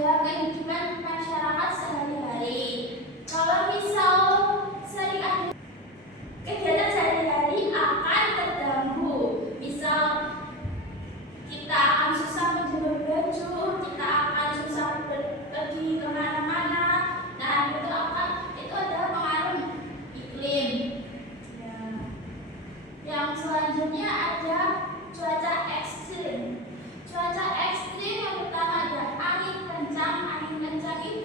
ada kehidupan masyarakat sehari-hari. Kalau misal sering ada kegiatan sehari-hari akan terganggu. Misal kita akan susah menjemur baju, kita akan susah pergi kemana-mana. Nah, itu adalah pengaruh iklim. Ya. Yang selanjutnya ada cuaca ekstrim. Cuaca ekstrim yang pertama ada angin kencang. Angin kencang itu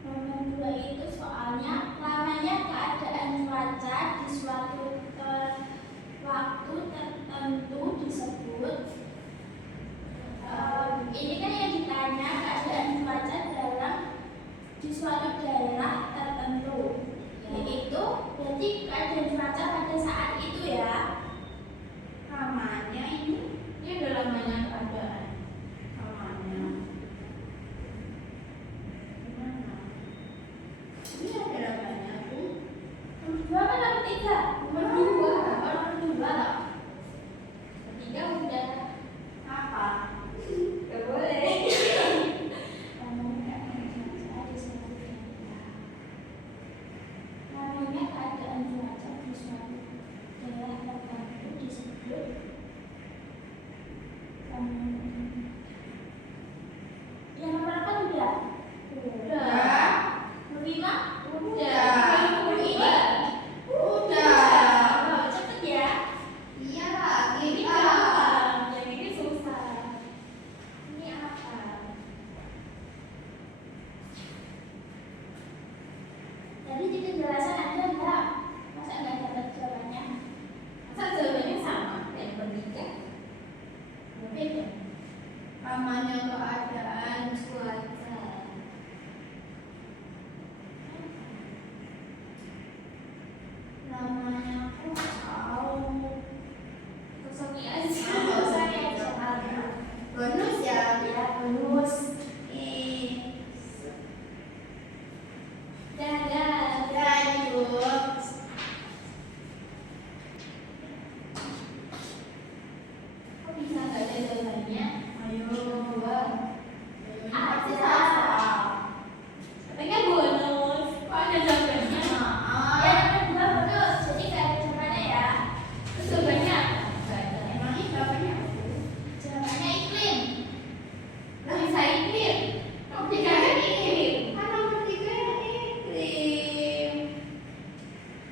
Nomor 2 itu soalnya lamanya keadaan cuaca di suatu waktu tertentu disebut. Ini kan yang ditanya keadaan cuaca di suatu daerah tertentu, yaitu berarti keadaan cuaca pada saat itu ya. Lamanya ini adalah lamanya keadaan. Lamanya gimana? Ini ada lamanya tuh. Nomor 2 kan nomor 3? Nomor 2 loh. 3 udah Apa? Gak boleh. Namanya keadaan cuaca di suatu daerah tertentu disebut. Yang nomor 4 udah? Udah. Nomor 5? Udah. Nomor ini? Udah. Cepet ya. Iya lagi. Ini gampang, yang ini susah. Ini apa? Tadi di penjelasan ada enggak? Masa enggak dapat jawabannya? Masa jawabannya sama? Yang bertiga. Beda. Lamanya keadaan cuaca. Namanya aku tahu. Kosongi aja. Oh, Kosongi aja. Bonus ya. Ya, bonus. Dadah. Lanjut. Kok bisa nggak ada jawabannya? Ayo dua. Ah, Pasti salah. salah. Katanya bonus. Kok ada jawabannya? Ya, nomor 2 bonus. Jadi nggak ada jawabannya ya. Terus jawabannya apa? Nggak ada. Emangnya jawabannya apa? Jawabannya iklim. Bisa iklim. Nomor 3 kan iklim. Kan nomor 3 yang iklim.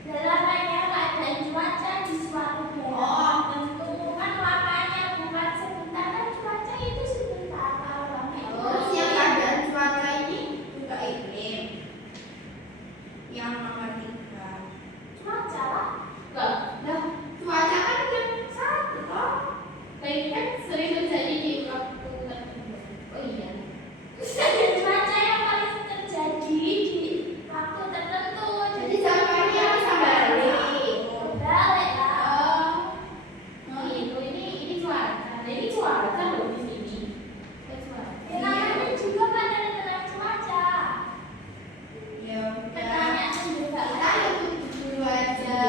Lamanya keadaan cuaca di suatu daerah tertentu. Kan lamanya bukan sebentar, kan cuaca itu sebentar. Kalau lama itu Terus yang keadaan cuaca ini juga iklim. Yang nomor 3. cuaca lah. Lah, cuaca kan yang satu toh. Tapi kan sering terjadi di waktu tertentu. Oh iya. Cuaca yang paling terjadi di waktu tertentu. Jadi jawabannya bisa balik. Balik lah. Oh itu ini cuaca. Nah, ini cuaca loh di sini. Ya, namanya juga kan ada tentang cuaca. Ya udah. Pertanyaan juga. Kita hitung dulu aja.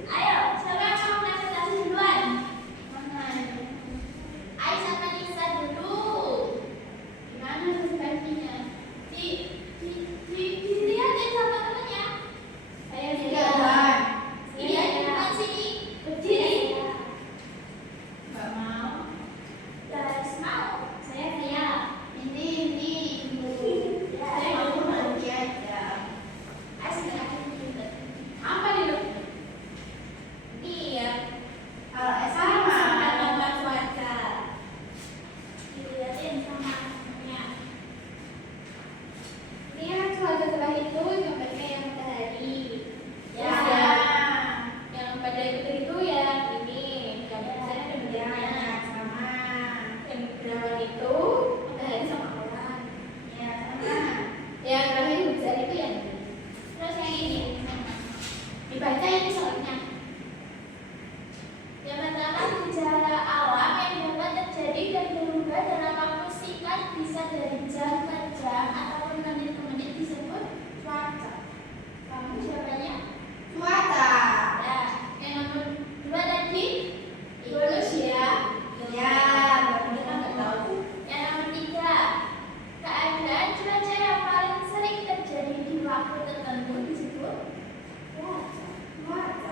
Ayo, siapa yang mau presentasi duluan? Mana? Ayo sama Nisa dulu. Gimana presentasinya? Dilihatin sama temennya. Saya jalan. Iya, di depan sini. Berdiri. Nggak mau. Guys, mau. Saya siap. Ini. Ya, Saya mau nanti aja. ayo sekarang kita. Apa nih dok? Iya. Kalau SMA Sama cuaca. Dilihatin sama temennya. ini kan cuaca cerah itu gambarnya yang matahari. Ya. Yang pada itu ya ini gambarnya ada benderanya sama. Yang berawan itu matahari sama awan. Ya. Yang terakhir hujan itu yang ini. Terus yang ini. Dibaca ini soalnya. Yang pertama, gejala alam yang dapat terjadi dan berubah dalam waktu singkat, bisa dari jam ke jam ataupun menit ke menit, disebut cuaca. Kamu jawabannya? Cuaca. Ya. Yang nomor 2 tadi bonus ya. Ya, kita nggak tahu. Yang nomor 3, keadaan cuaca yang paling sering terjadi di waktu tertentu disebut cuaca. Cuaca.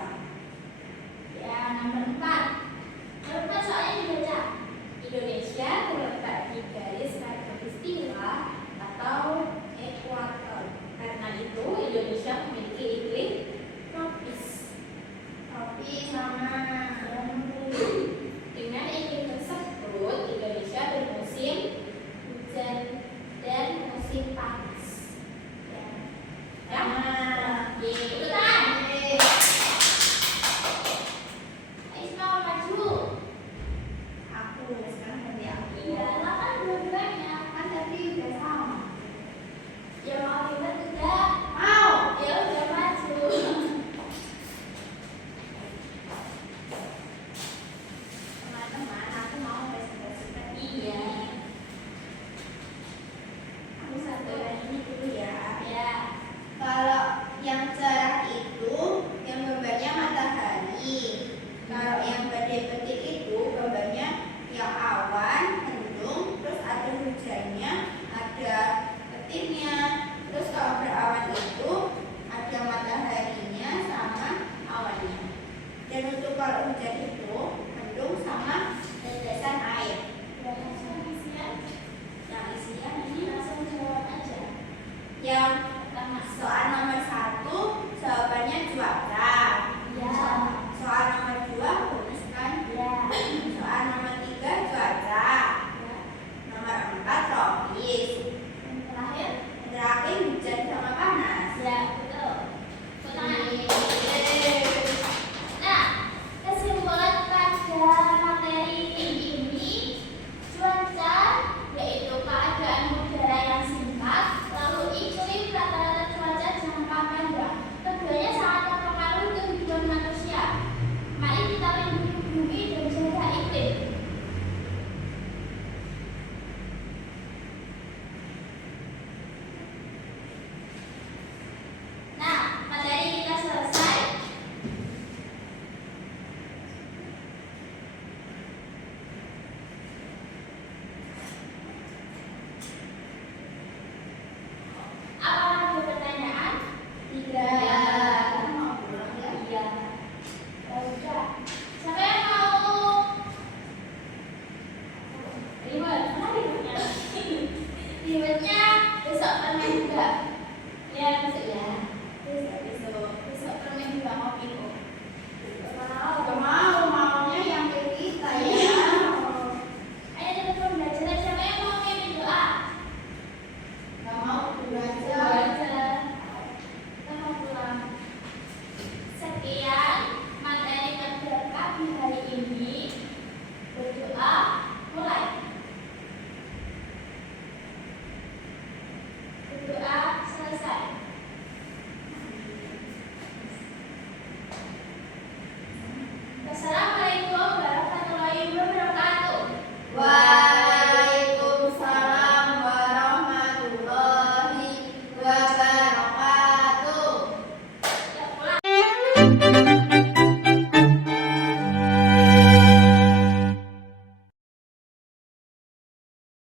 yang